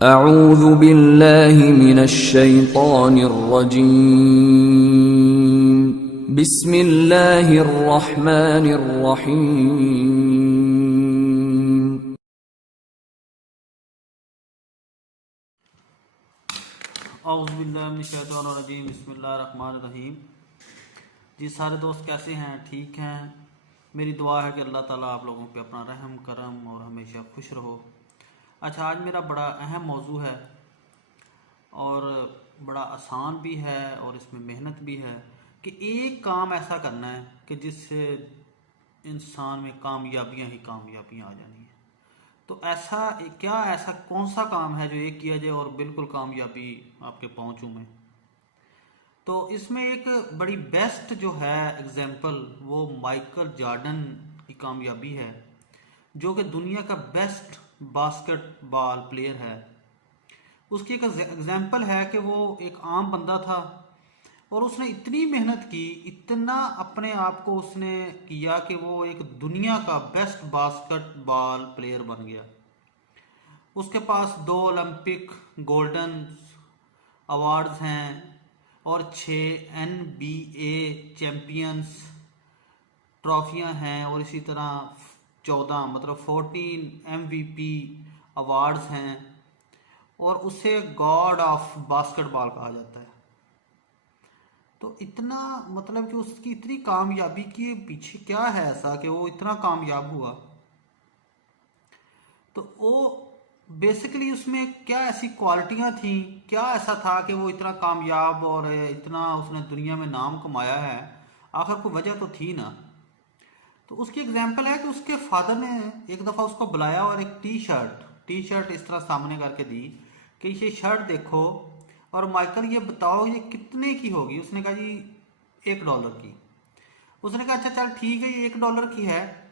अऊज़ु बिल्लाहि मिनश्शैतानिर्रजीम। बिस्मिल्लाहिर्रहमानिर्रहीम। औज़ुबिल्लाहिमिनश्शैतानिर्रजीम। बिस्मिल्लाहिर्रहमानिर्रहीम। जी सारे दोस्त कैसे हैं? ठीक हैं? मेरी दुआ है कि अल्लाह ताला आप लोगों पे अपना रहम करम और हमेशा खुश रहो। अच्छा, आज मेरा बड़ा अहम मौजू है और बड़ा आसान भी है और इसमें मेहनत भी है कि एक काम ऐसा करना है कि जिससे इंसान में कामयाबियां ही कामयाबियां आ जानी है। तो ऐसा कौन सा काम है जो एक किया जाए और बिल्कुल कामयाबी आपके पहुंचू में। तो इसमें एक बड़ी बेस्ट जो है एग्जाम्पल वो माइकल जॉर्डन की कामयाबी है, जो कि दुनिया का बेस्ट बास्केटबॉल प्लेयर है। उसकी एक एग्जाम्पल है कि वो एक आम बंदा था और उसने इतनी मेहनत की, इतना अपने आप को उसने किया कि वो एक दुनिया का बेस्ट बास्केटबॉल प्लेयर बन गया। उसके पास 2 ओलंपिक गोल्डन अवार्ड्स हैं और 6 NBA चैम्पियंस ट्रॉफियां हैं और इसी तरह 14 मतलब 14 MVP अवार्ड्स हैं और उसे गॉड ऑफ बास्केटबॉल कहा जाता है। तो इतना मतलब कि उसकी इतनी कामयाबी के पीछे क्या है ऐसा कि वो इतना कामयाब हुआ। तो वो बेसिकली उसमें क्या ऐसी क्वालिटियां थी, क्या ऐसा था कि वो इतना कामयाब और इतना उसने दुनिया में नाम कमाया है। आखिर कोई वजह तो थी ना। तो उसकी एग्जाम्पल है कि उसके फादर ने एक दफ़ा उसको बुलाया और एक टी शर्ट इस तरह सामने करके दी कि ये शर्ट देखो और माइकल ये बताओ ये कितने की होगी। उसने कहा जी $1 की। उसने कहा अच्छा चल ठीक है, ये $1 की है,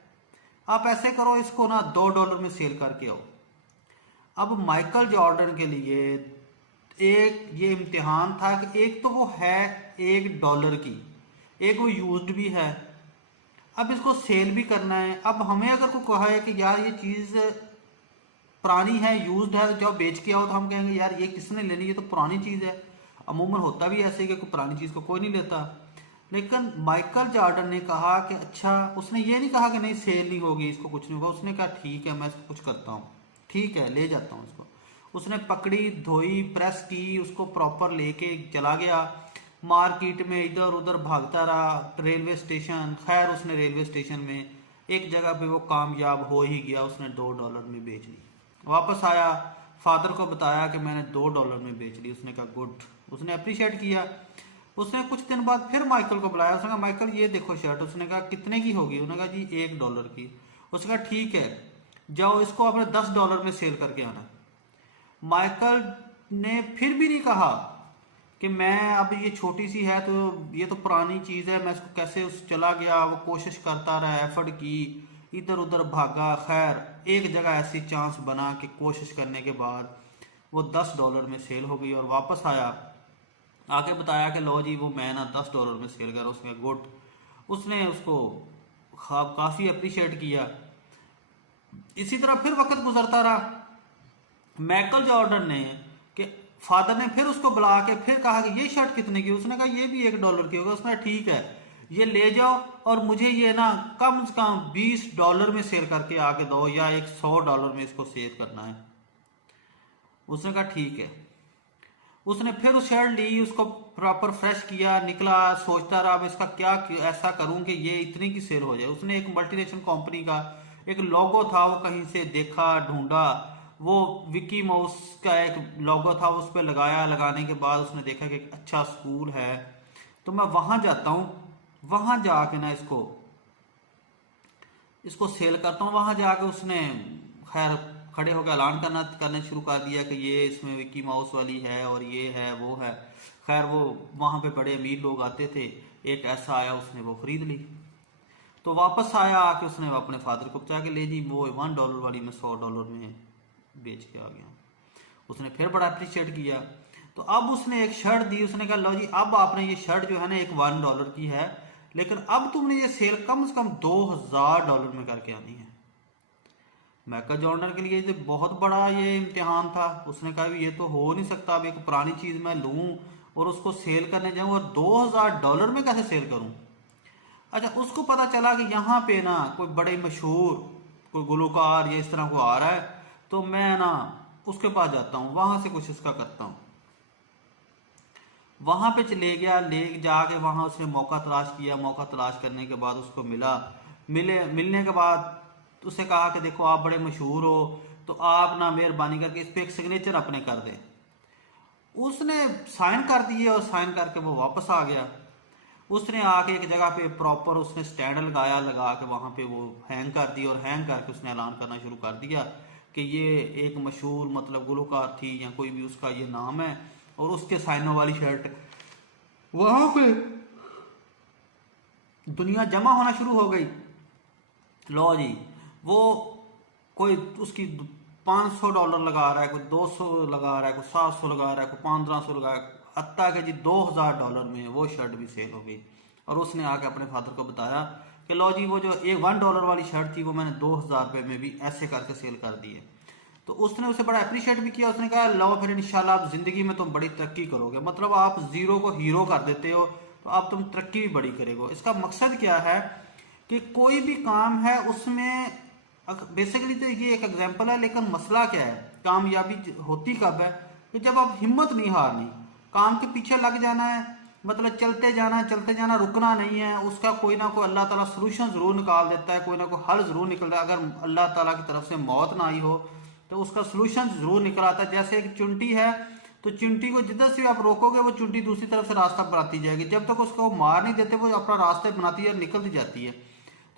आप ऐसे करो इसको ना $2 में सेल करके आओ। अब माइकल जॉर्डन के लिए एक ये इम्तिहान था कि एक तो वो है $1 की, एक वो यूज्ड भी है, अब इसको सेल भी करना है। अब हमें अगर कोई कहा है कि यार ये चीज़ पुरानी है, यूज्ड है, जब बेच के आओ तो हम कहेंगे यार ये किसने लेनी, ये तो पुरानी चीज़ है। अमूमन होता भी ऐसे कि कोई पुरानी चीज़ को कोई नहीं लेता। लेकिन माइकल जॉर्डन ने कहा कि अच्छा, उसने ये नहीं कहा कि नहीं सेल नहीं होगी, इसको कुछ नहीं होगा। उसने कहा ठीक है मैं इसको कुछ करता हूँ, ठीक है ले जाता हूँ इसको। उसने पकड़ी, धोई, प्रेस की, उसको प्रॉपर लेके चला गया मार्केट में, इधर उधर भागता रहा, रेलवे स्टेशन। खैर उसने रेलवे स्टेशन में एक जगह पे वो कामयाब हो ही गया, उसने $2 में बेच ली। वापस आया, फादर को बताया कि मैंने $2 में बेच ली। उसने कहा गुड, उसने अप्रिशिएट किया। उसने कुछ दिन बाद फिर माइकल को बुलाया। उसने कहा माइकल ये देखो शर्ट। उसने कहा कितने की होगी? उन्होंने कहा जी $1 की। उसने कहा ठीक है जाओ इसको आपने $10 में सेल करके आना। माइकल ने फिर भी नहीं कहा कि मैं अब ये छोटी सी है तो ये तो पुरानी चीज़ है, मैं इसको कैसे। उस चला गया, वो कोशिश करता रहा, एफर्ट की, इधर उधर भागा। खैर एक जगह ऐसी चांस बना कि कोशिश करने के बाद वो $10 में सेल हो गई और वापस आया, आके बताया कि लो जी वो मैं ना $10 में सेल कर। उसने गुड, उसने उसको काफ़ी अप्रिशिएट किया। इसी तरह फिर वक्त गुजरता रहा। माइकल जॉर्डन ने कि फादर ने फिर उसको बुला के फिर कहा कि ये शर्ट कितने की? उसने कहा ये भी $1 की होगा। उसने कहा ठीक है ये ले जाओ और मुझे ये ना कम से कम $20 में सेल करके आके दो, या एक $100 में इसको सेल करना है। उसने कहा ठीक है। उसने फिर उस शर्ट ली, उसको प्रॉपर फ्रेश किया, निकला, सोचता रहा अब इसका क्या ऐसा करूं कि ये इतनी की सेल हो जाए। उसने एक मल्टीनेशनल कंपनी का एक लोगो था, वो कहीं से देखा, ढूंढा, वो विकी माउस का एक लोगो था, उस पर लगाया। लगाने के बाद उसने देखा कि एक अच्छा स्कूल है तो मैं वहां जाता हूँ, वहां जाके ना इसको सेल करता हूँ। वहां जाके उसने खैर खड़े होकर ऐलान करने शुरू कर दिया कि ये इसमें विक्की माउस वाली है और ये है वो है। खैर वो वहाँ पे बड़े अमीर लोग आते थे, एक ऐसा आया उसने वो खरीद ली। तो वापस आया, आके उसने अपने फादर को बताया कि ले जी वो $1 वाली मैं $100 में बेच के आ गया। उसने फिर बड़ा अप्रिशिएट किया। तो अब उसने एक शर्ट दी। उसने कहा लो जी अब आपने ये शर्ट जो है ना एक $1 की है, लेकिन अब तुमने ये सेल कम से कम $2000 में करके आनी है। मैका जॉर्डन के लिए ये बहुत बड़ा ये इम्तिहान था। उसने कहा ये तो हो नहीं सकता, अब एक पुरानी चीज़ मैं लूँ और उसको सेल करने जाऊँ और $2000 में कैसे सेल करूँ। अच्छा, उसको पता चला कि यहाँ पे ना कोई बड़े मशहूर कोई गुलकार या इस तरह को आ रहा है, तो मैं ना उसके पास जाता हूँ, वहाँ से कुछ इसका करता हूँ। वहाँ पे चले गया, ले जाके वहाँ उसने मौका तलाश किया। मौका तलाश करने के बाद उसको मिलने के बाद उससे कहा कि देखो आप बड़े मशहूर हो, तो आप ना मेहरबानी करके इस पर एक सिग्नेचर अपने कर दे। उसने साइन कर दिए और साइन करके वो वापस आ गया। उसने आके एक जगह पे प्रॉपर उसने स्टैंड लगाया, लगा के वहाँ पे वो हैंग कर दी और हैंग करके उसने ऐलान करना शुरू कर दिया कि ये एक मशहूर मतलब गुलकार थी या कोई भी उसका ये नाम है और उसके साइनों वाली शर्ट। वहाँ पे दुनिया जमा होना शुरू हो गई। लो जी, वो कोई उसकी $500 लगा रहा है, कोई 200 लगा रहा है, कोई 700 लगा रहा है, कोई 1500 लगा रहा है, हत्ता के जी $2000 में वो शर्ट भी सेल हो गई। और उसने आके अपने फादर को बताया कि लो जी, वो जो एक $1 वाली शर्ट थी वो मैंने $2000 में भी ऐसे करके सेल कर दी है। तो उसने उसे बड़ा अप्रिशिएट भी किया। उसने कहा लो फिर इंशाल्लाह आप जिंदगी में तुम बड़ी तरक्की करोगे। मतलब आप जीरो को हीरो कर देते हो तो आप तुम तरक्की भी बड़ी करेगो। इसका मकसद क्या है कि कोई भी काम है उसमें बेसिकली तो ये एक एग्जांपल है, लेकिन मसला क्या है, कामयाबी होती कब है कि जब आप हिम्मत नहीं हारनी, काम के पीछे लग जाना है, मतलब चलते जाना, रुकना नहीं है। उसका कोई ना कोई अल्लाह ताला सोल्यूशन जरूर निकाल देता है, कोई ना कोई हल जरूर निकलता है। अगर अल्लाह ताला की तरफ से मौत ना आई हो तो उसका सोल्यूशन जरूर निकल आता है। जैसे एक चुंटी है, तो चुंटी को जिधर से आप रोकोगे वो चुंटी दूसरी तरफ से रास्ता बनाती जाएगी। जब तक उसको मार नहीं देते वो अपना रास्ते बनाती है और निकलती जाती है।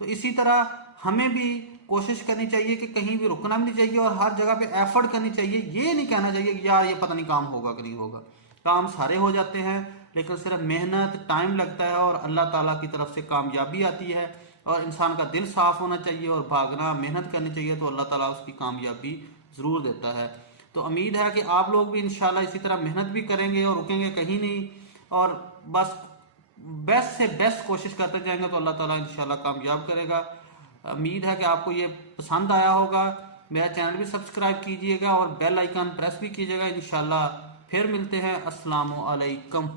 तो इसी तरह हमें भी कोशिश करनी चाहिए कि कहीं भी रुकना भी नहीं चाहिए और हर जगह पे एफर्ट करनी चाहिए। ये नहीं कहना चाहिए कि यार ये पता नहीं काम होगा कि नहीं होगा। काम सारे हो जाते हैं, लेकिन सिर्फ मेहनत, टाइम लगता है और अल्लाह ताला की तरफ से कामयाबी आती है। और इंसान का दिल साफ होना चाहिए और भागना, मेहनत करनी चाहिए, तो अल्लाह ताला उसकी कामयाबी ज़रूर देता है। तो उम्मीद है कि आप लोग भी इंशाल्लाह इसी तरह मेहनत भी करेंगे और रुकेंगे कहीं नहीं, और बस बेस्ट से बेस्ट कोशिश करते जाएंगे तो अल्लाह ताला इंशाल्लाह कामयाब करेगा। उम्मीद है कि आपको ये पसंद आया होगा। मेरा चैनल भी सब्सक्राइब कीजिएगा और बेल आइकन प्रेस भी कीजिएगा। इंशाल्लाह फिर मिलते हैं। अस्सलामु अलैकुम।